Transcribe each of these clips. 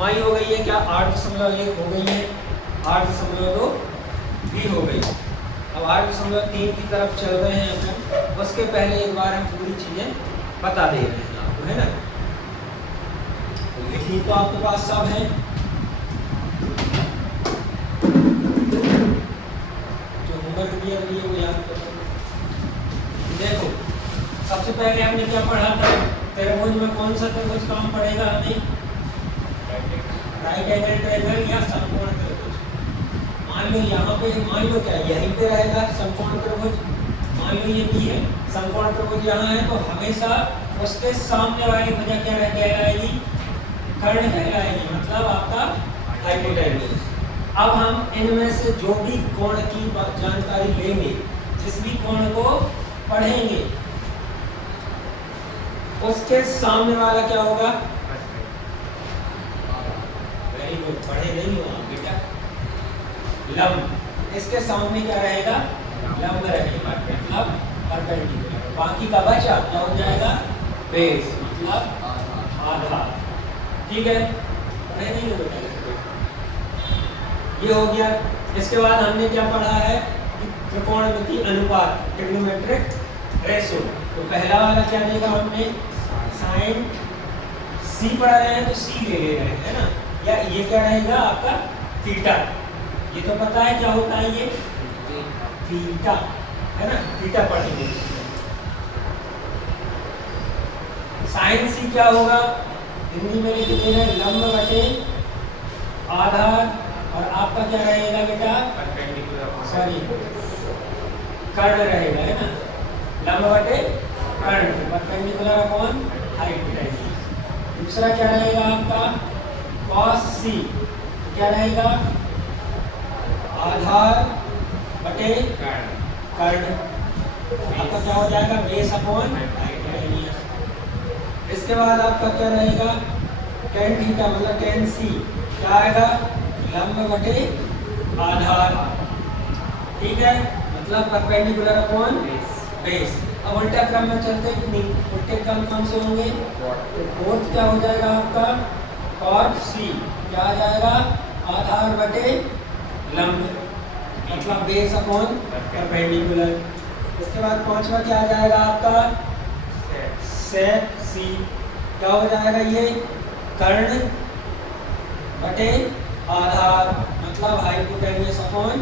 हमारी हो गई है क्या 8.1 हो गई है, 8.2 भी हो गई। अब 8.3 की तरफ चल रहे हैं अपन। उसके पहले एक बार हम पूरी चीज़ें बता दे रहे हैं आपको, है ना। तो यही तो आपके पास सब है जो होमवर्क दिया दिए वो याद करो। देखो सबसे पहले हमने क्या पढ़ा था, त्रिभुज में कौन सा त्रिभुज काम पड़ेगा हमें, राइट एंगल ट्रायंगल या समकोण त्रिभुज। मान लो यहाँ पे, मान लो क्या यहीं पे रहेगा समकोण त्रिभुज, मान लो ये भी है समकोण त्रिभुज यहाँ है, तो हमेशा उसके सामने वाली भुजा क्या कहलाएगी, कर्ण कहलाएगी, मतलब आपका हाइपोटेन्यूज। अब हम इनमें से जो भी कोण की जानकारी लेंगे, जिस भी कोण को पढ़ेंगे, उसके सामने वाला क्या होगा, वेरी गुड, पढ़े नहीं हो आप बेटा, लंब। इसके सामने क्या रहेगा, लंब रहेगा, मतलब परपेंडिकुलर। बाकी का बचा क्या हो जाएगा, बेस, मतलब आधार। ठीक है, पढ़े नहीं हो बेटा, ये हो गया। इसके बाद हमने क्या पढ़ा है, त्रिकोणमिति अनुपात, ट्रिग्नोमेट्रिक रेशियो। तो पहला वाला क्या देगा हमने, साइन सी पढ़ा रहे हैं तो सी ले रहे हैं, है ना, या ये क्या रहेगा आपका थीटा। ये तो पता है क्या होता है, ये थीटा, है ना, थीटा पढ़ेंगे। साइन सी क्या होगा, हिंदी में लिख देना लंब बटे आधार, और आपका क्या रहेगा बेटा, सॉरी कर्ण रहेगा, है ना, लंब बटे कर्ण, परपेंडिकुलर अपॉन हाइपोटेन्यूज। दूसरा क्या रहेगा आपका cos c, क्या रहेगा आधार बटे कर्ण, आपका क्या हो जाएगा बेस अपॉन हाइपोटेन्यूज। इसके बाद आपका क्या रहेगा tan थीटा, मतलब tan c क्या आएगा, लंब बटे आधार, ठीक है, मतलब परपेंडिकुलर अपॉन बेस। अब उल्टा क्रम में चलते कि नहीं, उल्टे क्रम कौन से होंगे, तो फोर्थ क्या हो जाएगा आपका cot c, क्या आ जाएगा आधार बटे लंब, मतलब बेस अपॉन परपेंडिकुलर। इसके बाद पांचवा क्या आ जाएगा आपका sec c, क्या हो जाएगा ये कर्ण बटे आधार, मतलब हाइपोटेन्यूज अपॉन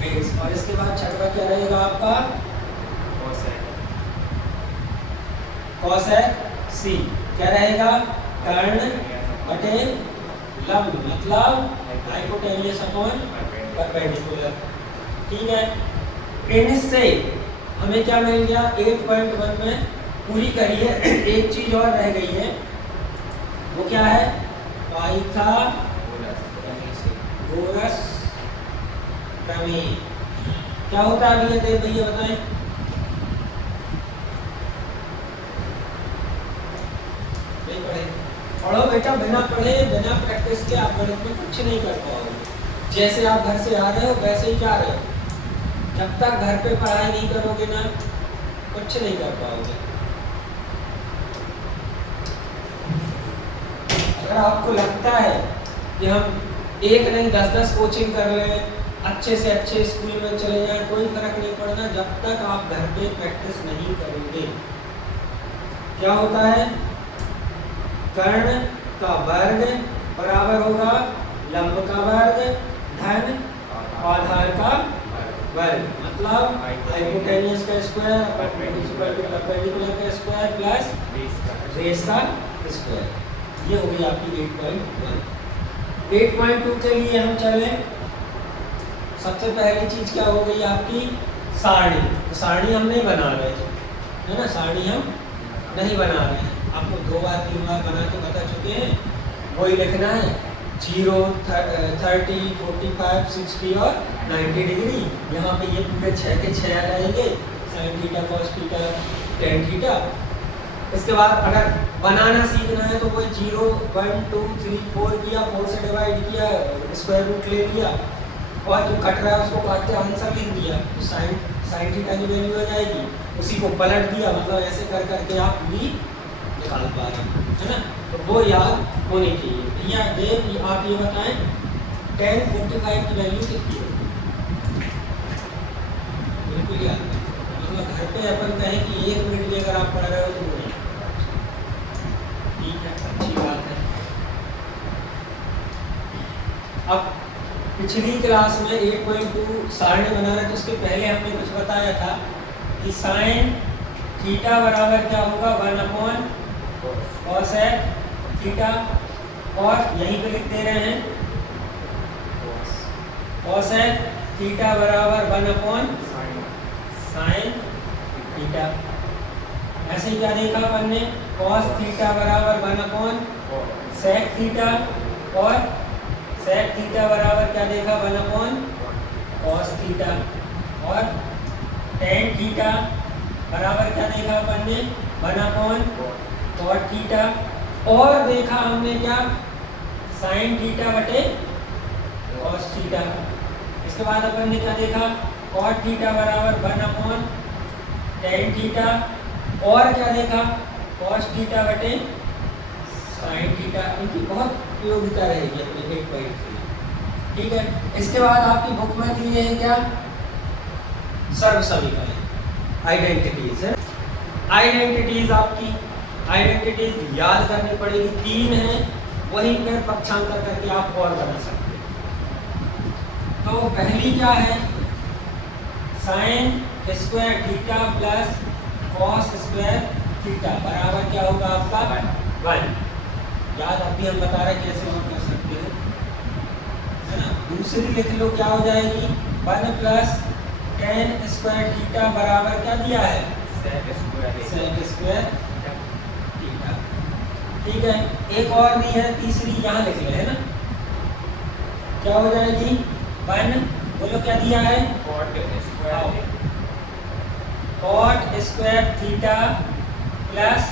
बेस। और इसके बाद छठवा क्या रहेगा आपका cosec c, क्या रहेगा कर्ण बटे लंब, मतलब हाइपोटेन्यूज अपॉन परपेंडिकुलर। ठीक है, इनसे हमें क्या मिल गया, 8.1 में पूरी करी है। एक चीज और रह गई है, वो क्या है, पाइथागोरस प्रमेय। क्या होता है भैया, देव भैया बताएं। नहीं पढ़े, पढ़ो बेटा, बिना पढ़े बिना प्रैक्टिस के आप गणित में कुछ नहीं कर पाओगे। जैसे आप घर से आ रहे हो वैसे ही जा रहे हो, जब तक घर पे पढ़ाई नहीं करोगे ना कुछ नहीं कर पाओगे। अगर आपको लगता है कि हम एक नहीं 10-10 कोचिंग कर लें, अच्छे से अच्छे स्कूल में चले जाएं, कोई फर्क नहीं पड़ना जब तक आप घर पे प्रैक्टिस नहीं करोगे। क्या होता है, कर्ण का वर्ग बराबर होगा लंब का वर्ग धन आधार का वर्ग, मतलब हाइपोटेन्यूज का स्क्वायर परपेंडिकुलर का स्क्वायर प्लस बेस का स्क्वायर। ये हो गई आपकी 8.1। 8.2 के लिए हम चले, सबसे पहली चीज क्या हो गई आपकी सारणी। तो सारणी हम नहीं बना रहे हैं, है ना, सारणी हम नहीं बना रहे हैं, आपको 2 बार 3 बार बना के बता चुके हैं। वही लिखना है 0, 30, 45, 60 और 90 डिग्री। यहाँ पे ये पूरे 6 के 6 आ जाएंगे, sine theta cos theta tan theta. इसके बाद अगर बनाना सीखना है तो कोई 0, 1, 2, 3, 4 किया, 4 से डिवाइड किया, स्क्वायर रूट ले लिया, और जो कट रहा है उसको काट के आंसर लिख दिया, तो साइन थीटा की वैल्यू आ जाएगी। उसी को पलट दिया, मतलब ऐसे कर करके आप पूरी निकाल पा रहे हैं, है ना। तो वो याद होनी चाहिए। भैया देव आप ये बताएं tan 45 की वैल्यू कितनी है? बिल्कुल याद नहीं। मतलब घर पे अपन कहें कि 1 मिनट भी अगर आप पढ़ रहे हो तो वो नहीं, ठीक है, अच्छी बात है। अब पिछली क्लास में 8.2 सारणी बना रहे, तो उसके पहले हमने कुछ बताया था कि साइन थीटा बराबर क्या होगा 1 cosec थीटा, और यहीं पे लिख दे रहे हैं cosec थीटा बराबर 1 sin थीटा। ऐसे ही क्या देखा अपन ने, cos थीटा बराबर 1 sec थीटा, और sec थीटा बराबर क्या देखा 1 cos थीटा, और tan थीटा बराबर क्या देखा अपन ने 1 cot थीटा, और देखा हमने क्या sin थीटा बटे cos थीटा। इसके बाद अपन ने क्या देखा cot थीटा बराबर 1 tan थीटा, और क्या देखा cos थीटा बटे sin थीटा। इनकी बहुत उपयोगिता रहेगी अपने 8.3, ठीक है। इसके बाद आपकी बुक में दी है क्या सर्व समीकरण, आइडेंटिटीज है। आइडेंटिटीज आपकी आइडेंटिटीज याद करनी पड़ेगी, 3 है, वही पर पक्षांतर करके आप और बना सकते हैं। तो पहली क्या है, sine square theta plus cos square theta बराबर क्या होगा आपका 1। याद अभी हम बता रहे कैसे और कर सकते हो, है ना। दूसरी लिख लो, क्या हो जाएगी 1 प्लस tan स्क्वायर थीटा बराबर क्या दिया है sec स्क्वायर थीटा, ठीक है। एक और दी है, तीसरी यहाँ लिख ले, है ना। क्या हो जाएगी 1, बोलो क्या दिया है cot स्क्वायर थीटा प्लस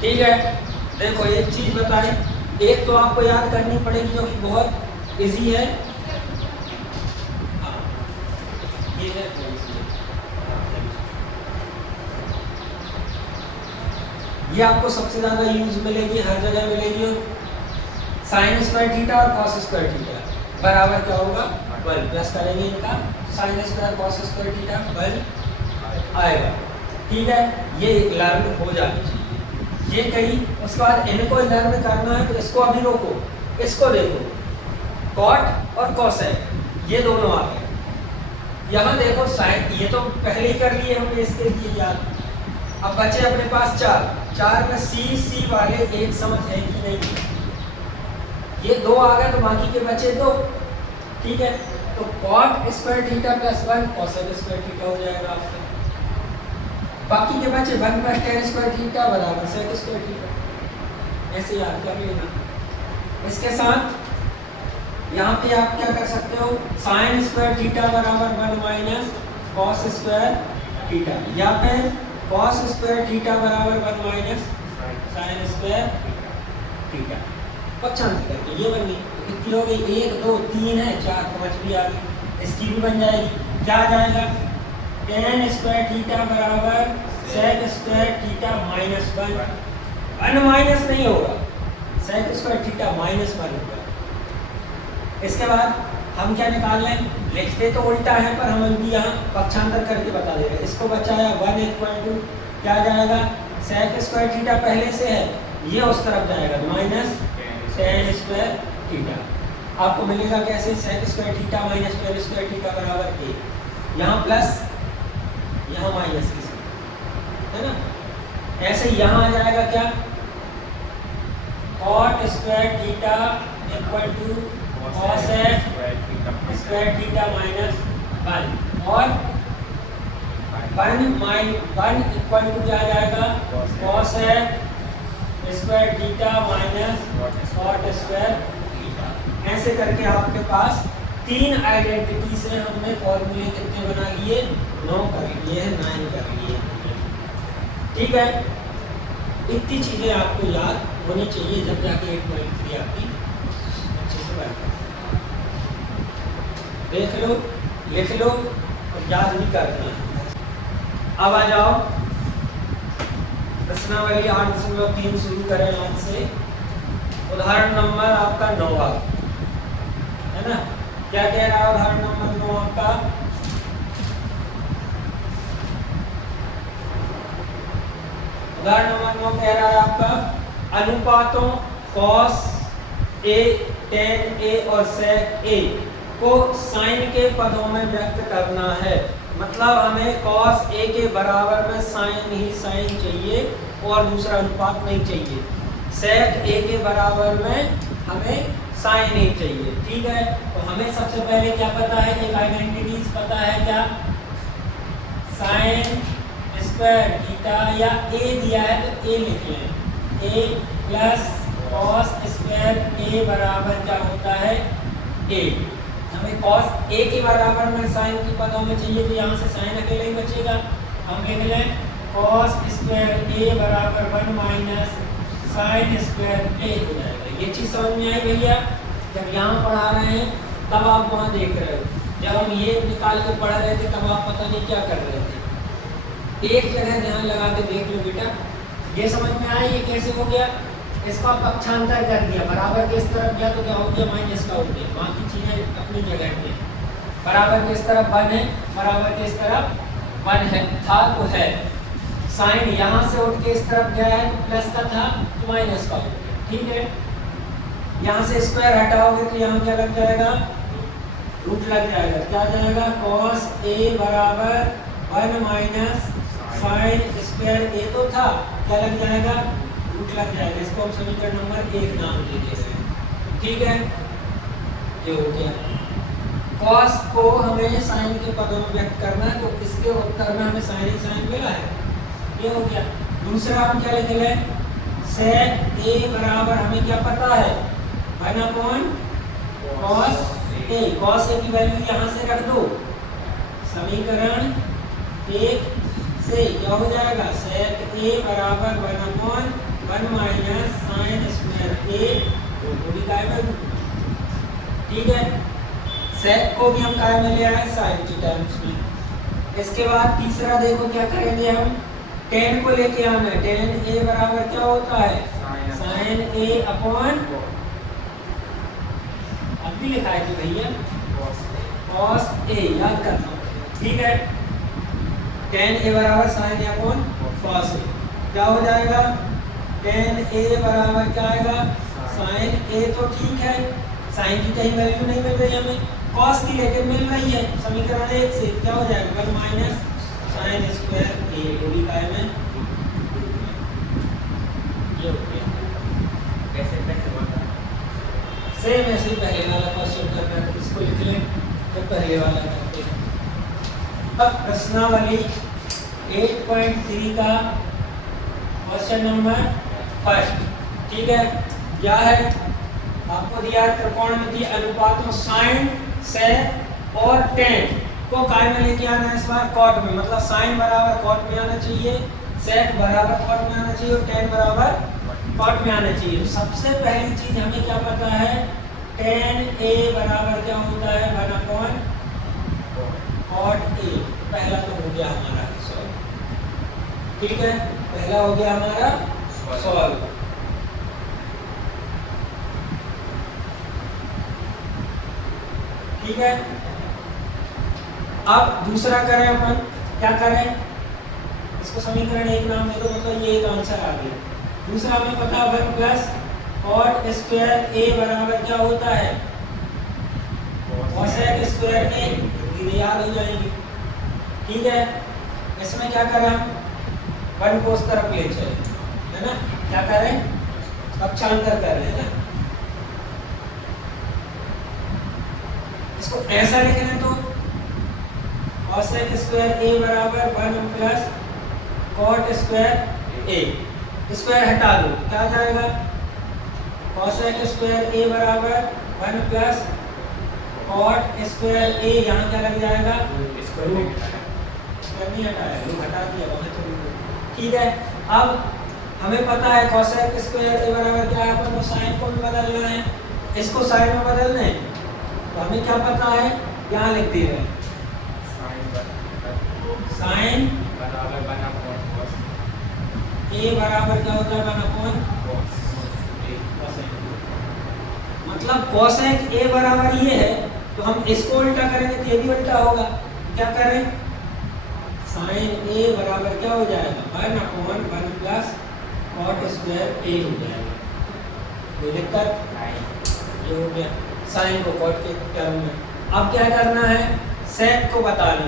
ठीक है। देखो एक चीज बताएं, एक तो आपको याद करनी पड़ेगी जो कि बहुत इजी है, हाँ, ये है ये आपको सबसे ज्यादा यूज मिलेगी, हर जगह मिलेगी। साइन स्क्वायर थीटा और कॉस स्क्वायर थीटा बराबर क्या होगा 1, प्लस करेंगे इनका sine square cos square theta 1 आएगा, ठीक है। ये लर्न हो जानी चाहिए ये कही। उसके बाद इनको लर्न करना है, तो इसको अभी रोको, इसको देखो कॉट और कॉसेक ये दोनों आ गए। यहाँ देखो साइन, ये तो पहले ही कर लिए हमने इसके लिए याद। अब बचे अपने पास 4 में सी वाले एक समझ है कि नहीं, ये 2 आ गए तो बाकी के बचे 2, ठीक है। तो cot square theta plus 1 cosec square theta हो जाएगा आपका। बाकी के बचे 1 प्लस tan स्क्वायर थीटा बराबर sec स्क्वायर थीटा, ऐसे याद कर लेना। इसके साथ यहाँ पे आप क्या कर सकते हो, साइन स्क्वायर थीटा बराबर 1 माइनस कॉस स्क्वायर थीटा, या फिर कॉस स्क्वायर थीटा बराबर 1 माइनस साइन स्क्वायर थीटा। पक्षांतर करके ये बन गई, तो कितनी हो गई 1 2 3 है 4, 5 भी आ गई। इसकी भी बन जाएगी, क्या आ जाएगा tan स्क्वायर थीटा बराबर sec square theta minus 1 minus नहीं होगा, sec स्क्वायर थीटा माइनस 1 होगा। इसके बाद हम क्या निकाल लें, लिखते तो उल्टा है पर हम अभी यहाँ पक्षांतर करके बता दे रहे हैं। इसको बचाया 1 इक्वल क्या आ जाएगा sec स्क्वायर थीटा पहले से है, ये उस तरफ जाएगा माइनस tan स्क्वायर थीटा। आपको मिलेगा कैसे sec square theta minus tan square theta बराबर 1, यहाँ प्लस यहाँ माइनस के साथ, है ना। ऐसे यहाँ आ जाएगा क्या cot square theta equal to cosec square theta minus 1, और 1 इक्वल टू क्या आ जाएगा cosec square theta minus cot square theta. ऐसे करके आपके पास 3 आइडेंटिटी से हमने फॉर्मूले कितने बना लिए 9 कर लिए हैं, 9 कर लिए, ठीक है। इतनी चीजें आपको याद होनी चाहिए जब जाके 8.3 आपकी अच्छे से बैठ। देख लो, लिख लो और याद भी करना है। अब आ जाओ प्रश्नावली 8.3 शुरू करें आज से। उदाहरण नंबर आपका 9 है ना। क्या कह रहा है उदाहरण नंबर 9 आपका? उदाहरण नंबर 9 कह रहा है आपका अनुपातों cos a, tan a और sec a को साइन के पदों में व्यक्त करना है। मतलब हमें cos a के बराबर में साइन ही साइन चाहिए और दूसरा अनुपात नहीं चाहिए। sec a के बराबर में हमें साइन ही चाहिए। ठीक है, तो हमें सबसे पहले क्या पता है? एक आइडेंटिटीज पता है क्या? साइन स्क्वायर थीटा या a दिया है तो a लिख लें। a plus cos square a बराबर क्या होता है? a। हमें cos a के बराबर में साइन के पदों में चाहिए तो यहाँ से साइन अकेले ही बचेगा। हम लिख लें cos स्क्वायर a बराबर 1 माइनस साइन स्क्वायर a हो जाएगा। ये चीज़ समझ में आई भैया? जब यहाँ पढ़ा रहे हैं तब आप वहाँ देख रहे हो, जब हम ये निकाल के पढ़ रहे थे तब आप पता नहीं क्या कर रहे थे। एक जगह ध्यान लगा के देख लो बेटा, ये समझ में आया ये कैसे हो गया? इसका पक्षांतर कर दिया, बराबर के इस तरफ गया तो क्या हो गया? माइनस का हो गया। बाकी चीजें अपनी जगह पे। बराबर के इस तरफ 1 है, बराबर के इस तरफ 1 है, था तो है। साइन यहाँ से उठ के इस तरफ गया है तो प्लस का था तो माइनस का हो गया। ठीक है, यहाँ से स्क्वायर हटाओगे तो यहाँ क्या लग जाएगा? रूट लग जाएगा। क्या जाएगा? cos a बराबर 1 माइनस साइन स्क्वायर a तो था, क्या लग जाएगा? रूट लग जाएगा। इसको हम समीकरण नंबर 1 नाम दे दे रहे हैं। ठीक है, ये हो गया। cos को हमें साइन के पदों में व्यक्त करना है तो इसके उत्तर में हमें साइन ही साइन मिला है, ये हो गया। दूसरा हम क्या लिख लें? sec a बराबर हमें क्या पता है? 1 upon cos a। cos a की वैल्यू यहाँ से रख दो, समीकरण 1 से क्या हो जाएगा? sec a बराबर 1 upon 1 minus sine square a वो भी काय में। ठीक है, sec को भी हम काय में ले आए? साइन की टर्म्स में। इसके बाद तीसरा देखो क्या करेंगे हम? tan को लेके आना है। tan a बराबर क्या होता है? साइन a अपॉन, अब भी लिखा है कि भैया cos a, याद करना। ठीक है, tan a बराबर sine a upon cos a, क्या हो जाएगा? tan a बराबर क्या आएगा? साइन a तो ठीक है, साइन की कहीं वैल्यू नहीं मिल रही हमें, cos की लेकिन मिल रही है। समीकरण 1 से क्या हो जाएगा? 1 माइनस साइन स्क्वायर a को भी काय में, ये हो गया। सेम ऐसे ही पहले वाला क्वेश्चन करना है तो इसको लिख लें तो पहले वाला करते हैं। अब प्रश्नावली 8.3 का क्वेश्चन नंबर 1। ठीक है, क्या है? आपको दिया है त्रिकोणमितीय अनुपातों साइन, सेक और टेन को काय में लेके आना है। इस बार कॉट में, मतलब साइन बराबर कॉट में आना चाहिए, सेक बराबर कॉट में आना चाहिए और टेन बराबर कॉट में आना चाहिए। तो सबसे पहली चीज हमें क्या पता है? tan a बराबर क्या होता है? 1 अपॉन cot a। पहला तो हो गया हमारा सॉल्व। ठीक है, पहला हो गया हमारा सॉल्व। ठीक है, अब दूसरा करें अपन, क्या करें? इसको समीकरण 1 नाम दे दो, मतलब ये एक आंसर आ गया। दूसरा हमें पता है 1 प्लस cot स्क्वायर a बराबर क्या होता है? cosec स्क्वायर a, ये याद हो जाएंगे। ठीक है, इसमें क्या करें हम? 1 को उस तरफ ले चले, है ना? क्या करें? पक्षांतर कर रहे हैं ना। इसको ऐसा लिख लें तो cosec स्क्वायर a बराबर 1 plus cot square a, square हटा दो, क्या आ जाएगा? cosec स्क्वायर a बराबर 1 प्लस cot स्क्वायर a, यहाँ क्या लग जाएगा? स्क्वायर नहीं हटाया, हटा दिया वहाँ चलिए। ठीक है, अब हमें पता है cosec स्क्वायर a बराबर क्या है? अपन को साइन को भी बदलना है, इसको साइन में बदलना है तो हमें क्या पता है? यहाँ लिख दे रहे हैं साइन ए बराबर क्या होता है 1/, मतलब कोसेक ए बराबर ये है, तो हम इसको उल्टा करेंगे तो ये भी उल्टा होगा। क्या करें, साइन ए बराबर क्या हो जाएगा 1/1 प्लस कॉट स्क्वायर ए हो जाएगा। कोई दिक्कत, ये हो गया साइन को कॉट के टर्म में। अब क्या करना है, सेक को बताना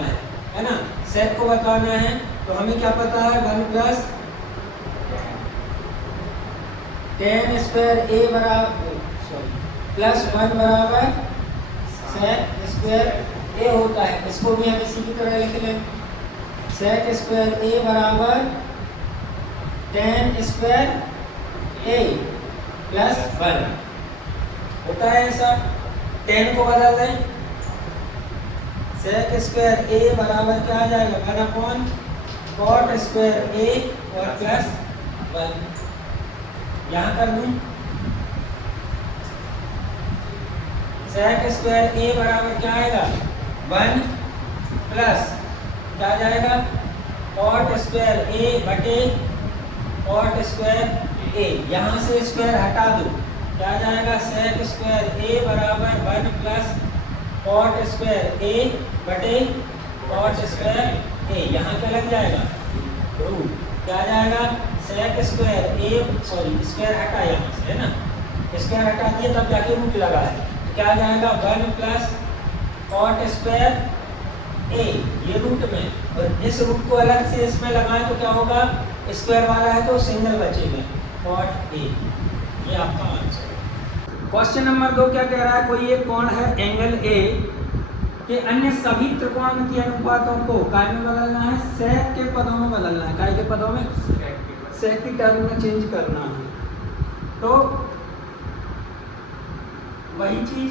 है ना, सेक को बताना है तो हमें क्या पता है 1 प्लस टेन स्क्वायर ए बराबर प्लस 1 बराबर सेक स्क्वायर ए होता है। इसको भी हम इसी की तरह लिख लें, सेक स्क्वायर ए बराबर टेन स्क्वायर ए प्लस 1 होता है ऐसा। 10 को बदल दें, सेक स्क्वायर ए बराबर क्या आ जाएगा 1/, कॉट स्क्वायर ए और प्लस 1। यहाँ कर दूं, सेक स्क्वायर ए बराबर क्या आएगा 1 प्लस क्या आ जाएगा कॉट स्क्वायर ए बटे कॉट स्क्वायर ए। यहाँ से स्क्वायर हटा दो, क्या आ जाएगा सेक स्क्वायर ए बराबर 1 प्लस कॉट स्क्वायर ए बटे कॉट स्क्वायर ए। यहाँ क्या लग जाएगा रूट, क्या आ जाएगा सेक स्क्वायर ए, सॉरी स्क्वायर हटा यहाँ से है ना, स्क्वायर हटा दिए तब जाके रूट लगा है। क्या आ जाएगा 1 प्लस कॉट स्क्वायर ए, ये रूट में, और इस रूट को अलग से इसमें लगाएं तो क्या होगा, स्क्वायर वाला है तो सिंगल बचेगा कॉट ए। ये आपका आंसर। क्वेश्चन नंबर 2 क्या कह रहा है, कोई एक कोण है एंगल ए के अन्य सभी त्रिकोणमितीय अनुपातों को काय में बदलना है, सेक के पदों में बदलना है। काय के पदों में, सेक की टर्म में चेंज करना है। तो वही चीज,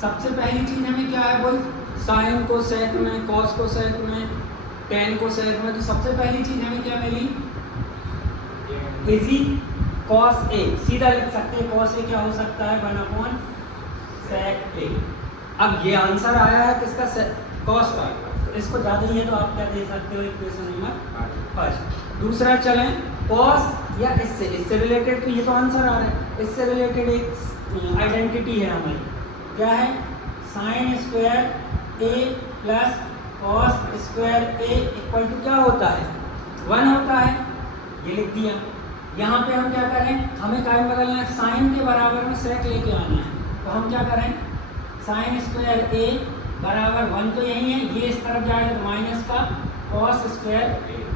सबसे पहली चीज हमें क्या है, वही साइन को सेक में, कॉस को सेक में, टेन को सेक में। तो सबसे पहली चीज हमें क्या मिली, इजी कॉस ए, सीधा लिख सकते हैं कॉस ए क्या हो सकता है 1/, सेक ए। अब ये आंसर आया है किसका, कॉस का, तो इसको ज़्यादा ही है तो आप क्या दे सकते हो इक्वेशन नंबर फर्स्ट। दूसरा चलें, कॉस या इससे रिलेटेड, तो ये तो आंसर आ रहा है, इससे रिलेटेड एक आइडेंटिटी है हमारी, क्या है sine square A plus cos square A equal to क्या होता है 1 होता है। ये लिख दिया। यहाँ पे हम क्या करें, हमें काय में बदलना है, साइन के बराबर में सेक लेके आना है। तो हम क्या करें, साइन स्क्वायर ए बराबर 1 तो यही है, ये इस तरफ जाएगा तो माइनस का कॉस स्क्वायर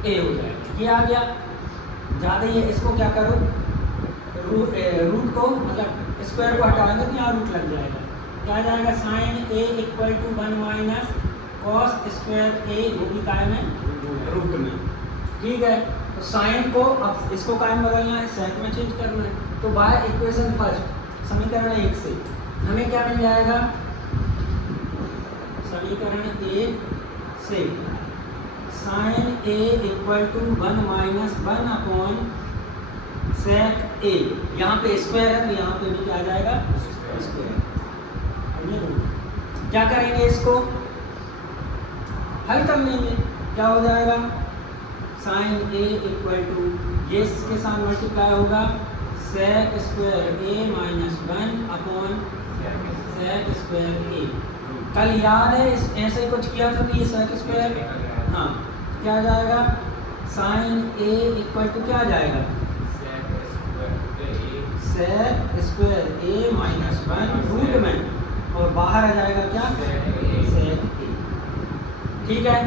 ए हो जाएगा। ये आ गया, ज़्यादा ही है, इसको क्या करो रूट को, मतलब स्क्वायर को हटाएंगे तो यहाँ रूट लग जाएगा। क्या जाएगा sine A equal to 1 minus cos square A, वो भी काय में रूट में। ठीक है, तो साइन को अब इसको काय में बदलना है, सेक में चेंज करना है। तो बाय इक्वेशन फर्स्ट समीकरण 1 से हमें क्या मिल जाएगा, समीकरण 1 से sine A equal to 1 minus 1/, sec A, यहाँ पे स्क्वायर है तो यहाँ पे भी क्या आ जाएगा स्क्वायर। क्या करेंगे, इसको हल कर लेंगे, क्या हो जाएगा साइन ए इक्वल टू, ये इसके साथ मल्टीप्लाई होगा सेक square A minus 1/, sec square ए। कल याद है ऐसे कुछ किया था तो ये सेक स्क्वायर, हाँ क्या आ जाएगा साइन ए इक्वल टू क्या आ जाएगा सेक स्क्वायर ए माइनस 1 रूट में, और बाहर आ जाएगा क्या सेक ए। ठीक है,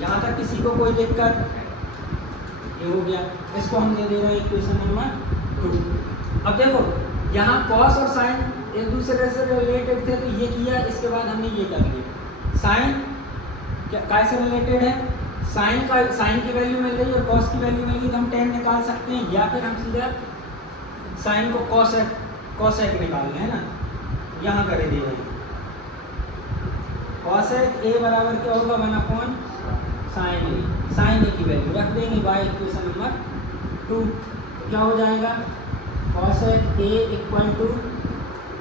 यहाँ तक किसी को कोई दिक्कत, ये हो गया। इसको हम दे रहे हैं इक्वेशन नंबर 2। अब देखो यहाँ कॉस और साइन एक दूसरे से रिलेटेड थे तो ये किया, इसके बाद हमने ये कर लिया। साइन क्या से रिलेटेड है, साइन की वैल्यू मिल रही है और कॉस की वैल्यू मिल गई तो हम टेन निकाल सकते हैं, या फिर हम सीधा साइन को कॉसेक निकाल लें, है ना। यहाँ कर दिया कॉसेक ए बराबर क्या होगा 1/, साइन ए, साइन ए की वैल्यू रख देंगे बाय इक्वेशन नंबर 2। क्या हो जाएगा cosec A equal to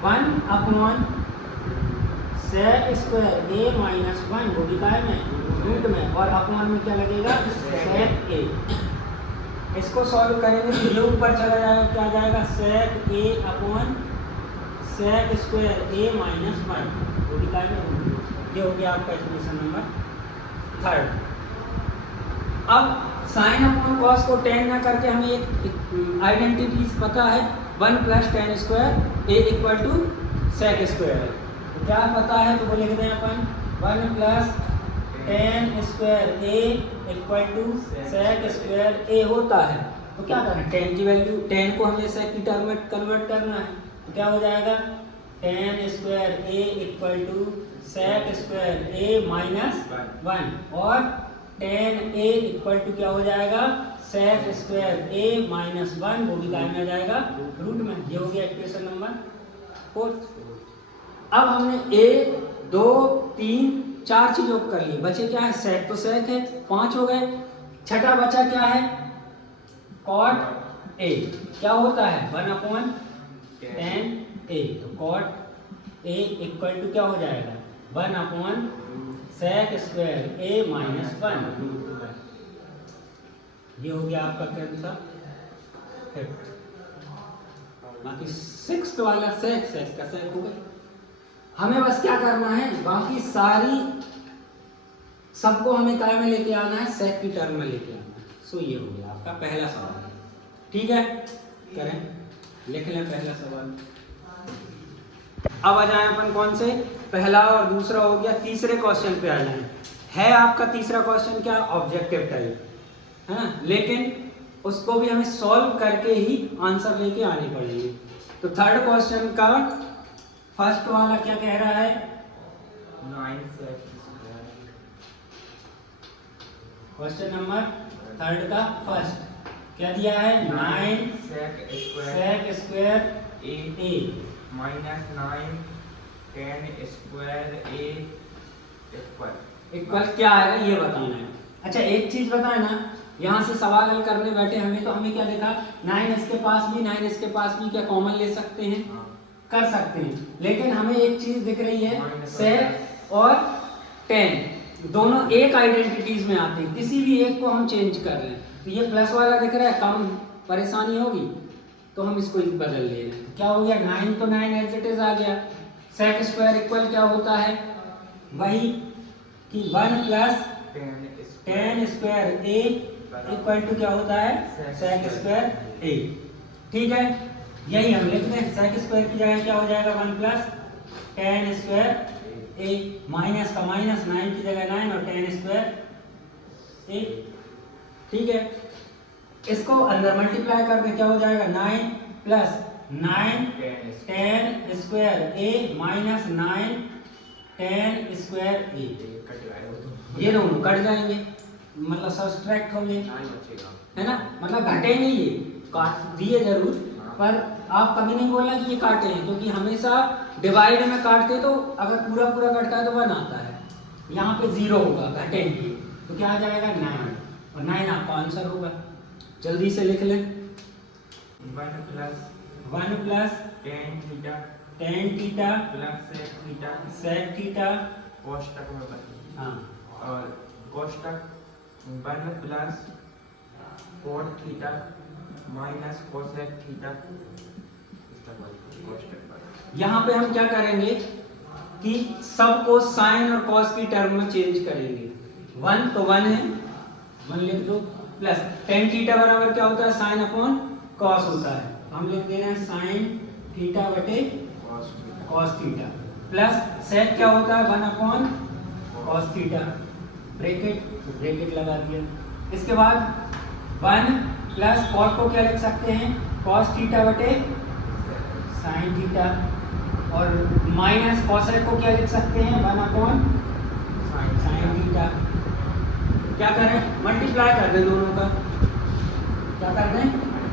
1/, sec square A minus 1, वो भी काय में रूट में, और अपॉन में क्या लगेगा सेक ए। इसको सॉल्व करेंगे तो ये ऊपर चला जाएगा, क्या आ जाएगा sec a upon sec square a minus 1, वो निकालेंगे। ये हो गया आपका इक्वेशन नंबर 3। अब साइन अपॉन कॉस को टेन ना करके हमें एक आइडेंटिटीज पता है, 1 plus tan square A equal to sec square. तो क्या पता है तो वो लिख दें अपन 1 plus tan square A equal to sec square A होता है। तो क्या करना है, टेन की वैल्यू, टेन को हमें सेक की टर्म में कन्वर्ट करना है। तो क्या हो जाएगा tan square A equal to sec square A minus 1 और टेन ए इक्वल टू क्या हो जाएगा सेक स्क्वायर ए माइनस 1, वो भी काय में आ जाएगा रूट में। ये हो गया इक्वेशन नंबर 4। अब हमने 1 2 3 4 चीज योग कर ली, बचे क्या है सेक, तो सेक है 5 हो गए। छठा बचा क्या है कॉट ए, क्या होता है 1 अपॉन टेन ए, तो कॉट ए इक्वल टू क्या हो जाएगा 1 upon sec square A minus 1। ये हो गया आपका क्या था 5th। बाकी 6th वाला सेक, सेक का सेक हो गया। हमें बस क्या करना है, बाकी सारी सबको हमें क्या में लेके आना है, सेक की टर्म में लेके आना है। सो ये हो गया आपका पहला सवाल। ठीक है, करें, लिख लें पहला सवाल। अब आ जाए अपन कौन से, पहला और दूसरा हो गया, तीसरे क्वेश्चन पे आ जाए। है आपका तीसरा क्वेश्चन क्या ऑब्जेक्टिव टाइप है ना, लेकिन उसको भी हमें सॉल्व करके ही आंसर लेके आने पड़ेंगे। तो थर्ड क्वेश्चन का फर्स्ट वाला क्या कह रहा है 9 sec क्वेश्चन नंबर थर्ड का फर्स्ट क्या दिया है 9 sec square a minus 9 tan square a equal क्या आएगा ये बताना है। अच्छा एक चीज बताए ना, यहाँ से सवाल हल करने बैठे हमें, तो हमें क्या देखा 9 इसके पास भी 9 इसके पास भी क्या कॉमन ले सकते हैं, कर सकते हैं, लेकिन हमें एक चीज दिख रही है सेक और टेन दोनों एक आइडेंटिटीज में आते हैं, किसी भी एक को हम चेंज कर लें। तो ये प्लस वाला दिख रहा है, कम परेशानी होगी तो हम इसको बदल ले रहे हैं। तो क्या हो गया 9 तो 9 एज इट इज आ गया। सेक स्क्वायर इक्वल क्या होता है वही कि 1 plus tan square A equal to क्या होता है सेक स्क्वायर ए। ठीक है, यही हम लिख दें, सेक स्क्वायर की जगह क्या हो जाएगा 1 plus tan square A, minus का माइनस 9 की जगह 9 और टेन स्क्वायर ए। ठीक है, इसको अंदर मल्टीप्लाई कर दें, क्या हो जाएगा 9 plus 9 ten square A minus 9 ten square ए। ये दोनों कट जाएंगे, मतलब सब्सट्रैक्ट होंगे, है ना, मतलब घटेंगे, ये काट दिए जरूर, पर आप कभी नहीं बोलना कि ये काटे हैं, क्योंकि हमेशा डिवाइड में काटते तो अगर पूरा पूरा कटता है तो 1 आता है, यहाँ पे 0 होगा, घटेंगे, तो क्या आ जाएगा 9 और 9 आपका आंसर होगा। जल्दी से लिख लें 1 plus tan theta plus sec theta कोष्टक में बदल, हाँ, और कोष्टक 1 plus cot theta minus cosec theta कोष्टक। यहाँ पे हम क्या करेंगे कि सबको साइन और कॉस की टर्म में चेंज करेंगे। 1 तो 1 है, 1 लिख दो, प्लस टेन थीटा बराबर क्या होता है साइन अपॉन कॉस होता है, हम लिख दे रहे हैं साइन थीटा बटे कॉस थीटा, प्लस सेक क्या होता है 1 अपॉन कॉस थीटा, ब्रैकेट लगा दिया। इसके बाद 1 प्लस कॉट को क्या लिख सकते हैं कॉस थीटा बटे साइन थीटा, और माइनस कॉसेक को क्या लिख सकते हैं 1 अपॉन साइन थीटा। क्या करें मल्टीप्लाई कर दें दोनों का, क्या कर दें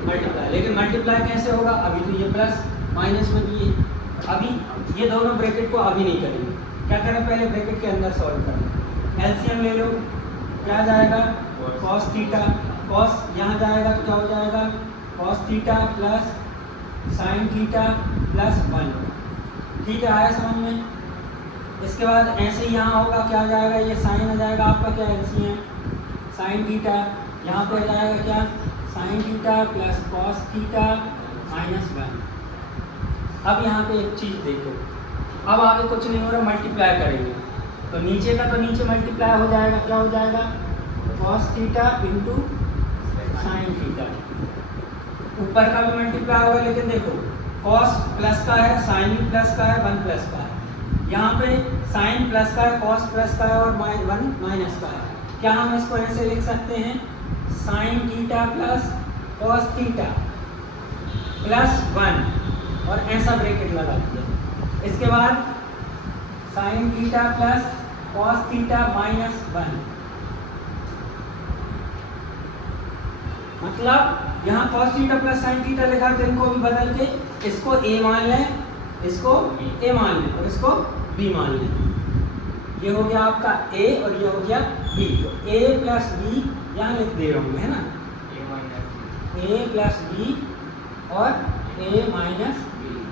मल्टीप्लाई, लेकिन मल्टीप्लाई कैसे होगा, अभी तो ये प्लस माइनस में दिए, अभी ये दोनों ब्रैकेट को अभी नहीं करेंगे, क्या करें पहले ब्रैकेट के अंदर सॉल्व करें। एलसीएम ले लो, क्या जाएगा कॉस थीटा, कॉस यहाँ जाएगा तो क्या हो जाएगा cos theta plus sign theta plus 1। ठीक है, आया समझ में। इसके बाद ऐसे ही यहाँ होगा, क्या आ जाएगा ये साइन आ जाएगा आपका क्या एलसीएम साइन थीटा, यहाँ पे आ जाएगा क्या sign theta plus cos theta minus 1। अब यहाँ पे एक चीज़ देखो, अब आगे कुछ नहीं हो रहा, मल्टीप्लाई करेंगे तो नीचे का तो नीचे मल्टीप्लाई हो जाएगा, क्या हो जाएगा cos theta into sine theta. ऊपर का भी मल्टीप्लाई होगा, लेकिन देखो कॉस प्लस का है, साइन भी प्लस का है, 1 प्लस का है। यहाँ पे साइन प्लस का है, कॉस प्लस का है और 1 माइनस का है। क्या हम इसको ऐसे लिख सकते हैं, sign theta plus cos theta plus 1 और ऐसा ब्रैकेट लगा दिया। इसके बाद sign theta plus cos theta minus 1, मतलब यहाँ cos theta plus sine theta लिखा, तो इनको भी बदल के इसको a मान लें, इसको a मान लें और इसको b मान लें। ये हो गया आपका a और ये हो गया b। तो a प्लस b यहाँ लिख दे रहा हूँ मैं, है ना, a प्लस b और a minus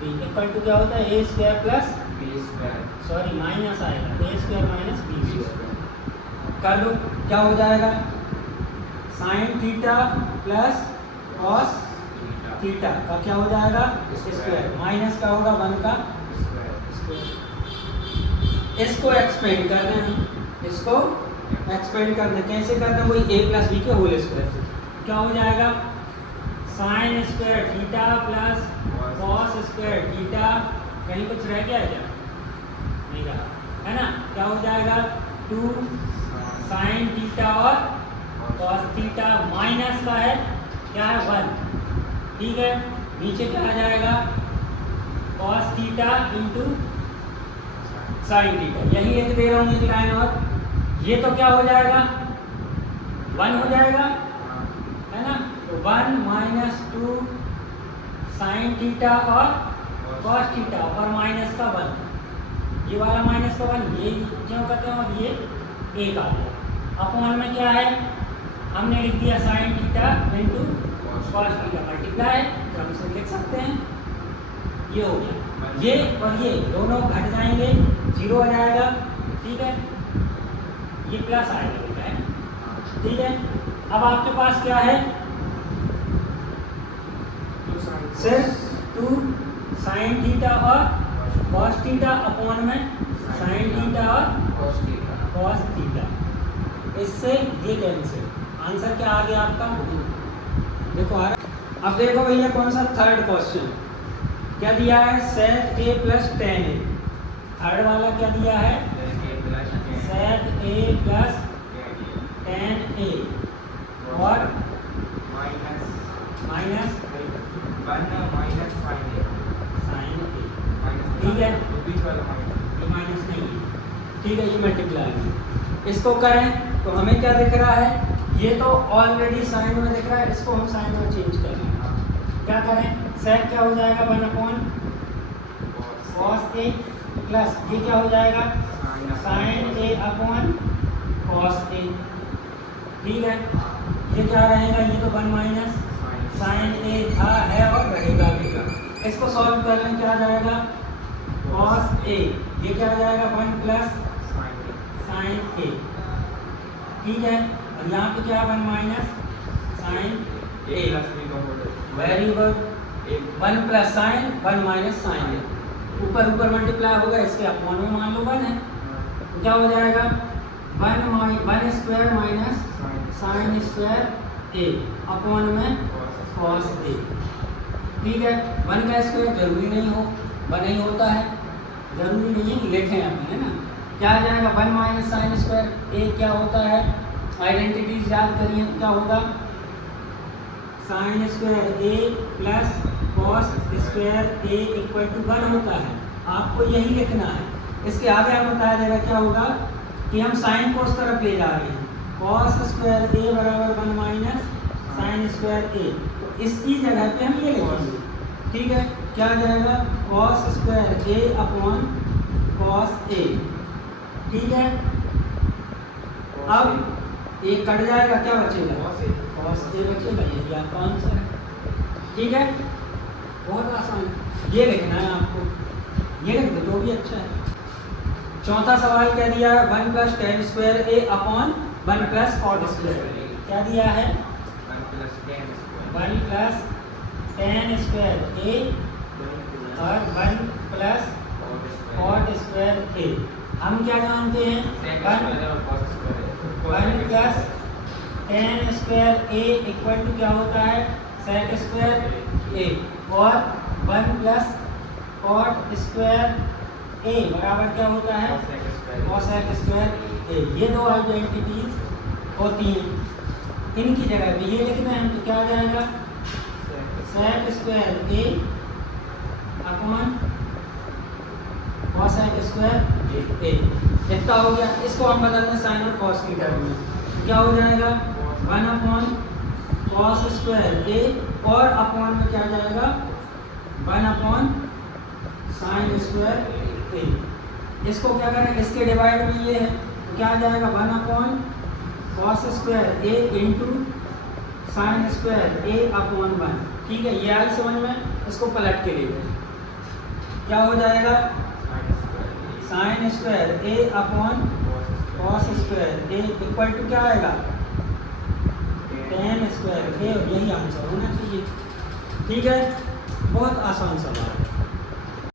b equal to क्या होता है, a square plus b square, sorry minus आएगा, a square minus b square. कर लो, क्या हो जाएगा sine theta plus cos theta का क्या हो जाएगा स्क्वायर, माइनस का होगा 1 का स्क्वायर। इसको एक्सपेंड करना है, इसको एक्सपेंड करना, कैसे करना, वही a प्लस b के होल स्क्वायर से। क्या हो जाएगा sine square theta plus cos square theta, कहीं कुछ रह गया क्या, नहीं रहा, है ना। क्या हो जाएगा 2 साइन थीटा और कॉस थीटा माइनस का है क्या है 1, ठीक है। नीचे क्या आ जाएगा cos theta into sine theta, यही लिख दे रहा हूँ एक लाइन, और ये तो क्या हो जाएगा 1 हो जाएगा, है ना। तो 1 माइनस 2 साइन थीटा और कॉस थीटा और माइनस का 1, ये वाला माइनस का 1 ये क्यों करते हैं, और ये 1 आ गया। अपॉन में क्या है, हमने लिख दिया sine theta into cos theta, multiply क्रम से लिख सकते हैं। ये हो गया, ये और ये दोनों घट जाएंगे, 0 आ जाएगा, ठीक है। ये प्लस आएगा बेटा, है ना, ठीक है। अब आपके पास क्या है, सिर्फ 2 साइन थीटा और कॉस थीटा अपॉन में साइन थीटा और कॉस थीटा, इससे ये कैंसिल, आंसर क्या आ गया आपका, देखो आ रहा। अब देखो भैया कौन सा थर्ड क्वेश्चन, क्या दिया है set a plus tan a, third वाला क्या दिया है set a plus tan a और माइनस 1 माइनस साइन a, ठीक है, ये माइनस नहीं है, ठीक है, ये मल्टीप्लाई है। इसको करें तो हमें क्या दिख रहा है, ये तो ऑलरेडी साइन में दिख रहा है, इसको हम साइन में चेंज कर लें। क्या करें, सेक क्या हो जाएगा 1 अपॉन कॉस ए प्लस ये क्या हो जाएगा sine A upon cos A, ठीक है। ये क्या रहेगा, ये तो 1 माइनस साइन ए था, है और रहेगा भी। इसको सॉल्व कर लें, क्या आ जाएगा कॉस ए, ये क्या आ जाएगा 1 प्लस साइन ए, ठीक है। और यहाँ पे क्या 1 minus sine A, very good, 1 plus sine 1 minus sine A, ऊपर ऊपर मल्टीप्लाई होगा, इसके अपॉन में मान लो 1 है, तो क्या हो जाएगा 1 square minus sign square A upon में कॉस ए, ठीक है। 1 का स्क्वायर जरूरी नहीं हो, 1 ही होता है, जरूरी नहीं है कि लिखें अपने, है ना। क्या आ जाएगा 1 माइनस साइन स्क्वायर ए क्या होता है, आइडेंटिटीज याद करिए, क्या होगा sine square A plus cos square A equal to 1 होता है, आपको यही लिखना है। इसके आगे आप बताया जाएगा क्या होगा कि हम साइन को उस तरफ ले जा रहे हैं, कॉस स्क्वायर ए बराबर 1 माइनस साइन स्क्वायर ए, तो इसकी जगह पे हम ये लिखेंगे, ठीक है। क्या आ जाएगा cos square A upon cos A, ठीक है। अब एक कट जाएगा, क्या बचेगा कॉस ए बचेगा, यही आपका आंसर है, ठीक है। बहुत आसान, ये लिखना है आपको, ये लिख दो तो भी अच्छा है। चौथा सवाल क्या दिया है 1 plus tan square A upon 1 plus cot square, क्या दिया है plus 10 square. 1 प्लस 10 स्क्वायर ए और 1 प्लस कॉट स्क्वायर ए। हम क्या जानते हैं? 1 plus 10 square A equal to क्या होता है? सेक स्क्वायर ए और 1 प्लस कॉट स्क्वायर ए बराबर क्या होता है? कॉसेक स्क्वायर ए। ये दो आइडेंटिटीज होती हैं, इनकी जगह पे ये लिखना है तो क्या आ जाएगा? सेक square A upon cosec square ए। इतना हो गया। इसको हम बदलने साइन और कॉस की टर्म में, तो क्या हो जाएगा? 1 अपॉन कॉस स्क्वायर ए और अपॉन में क्या जाएगा? 1 अपॉन साइन स्क्वायर ए। इसको क्या करें? इसके डिवाइड में ये है तो क्या आ जाएगा? 1 upon cos square A into sine square A upon 1। ठीक है, ये आई समझ में। इसको पलट के लिए क्या हो जाएगा? Sine square A upon cos square A equal to क्या आएगा? 10 स्क्वायर ए। यही आंसर होना चाहिए। ठीक है, बहुत आसान सवाल है।